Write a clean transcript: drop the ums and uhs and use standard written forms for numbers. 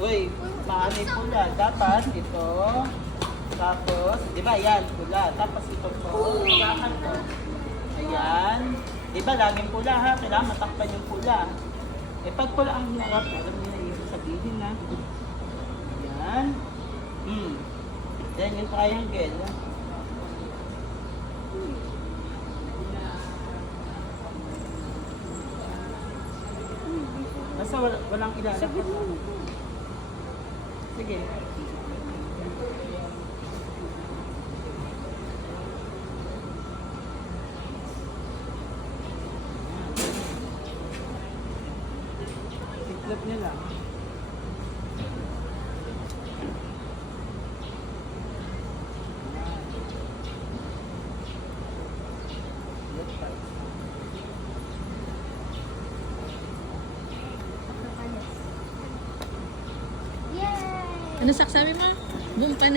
Uy, maanay pula. Dapat ito. Tapos, di ba yan, pula. Tapos ito po. Kailangan to. Ayan. Di ba, laging pula ha? Kailangan matakpan yung pula. Eh, pag pula ang hinarap, alam niyo na yung sabihin na. Ayan. Then, yung triangle. Basta walang ilalak. Sige. Itlog niya lang. Ano saksabi mo? Bumpa na.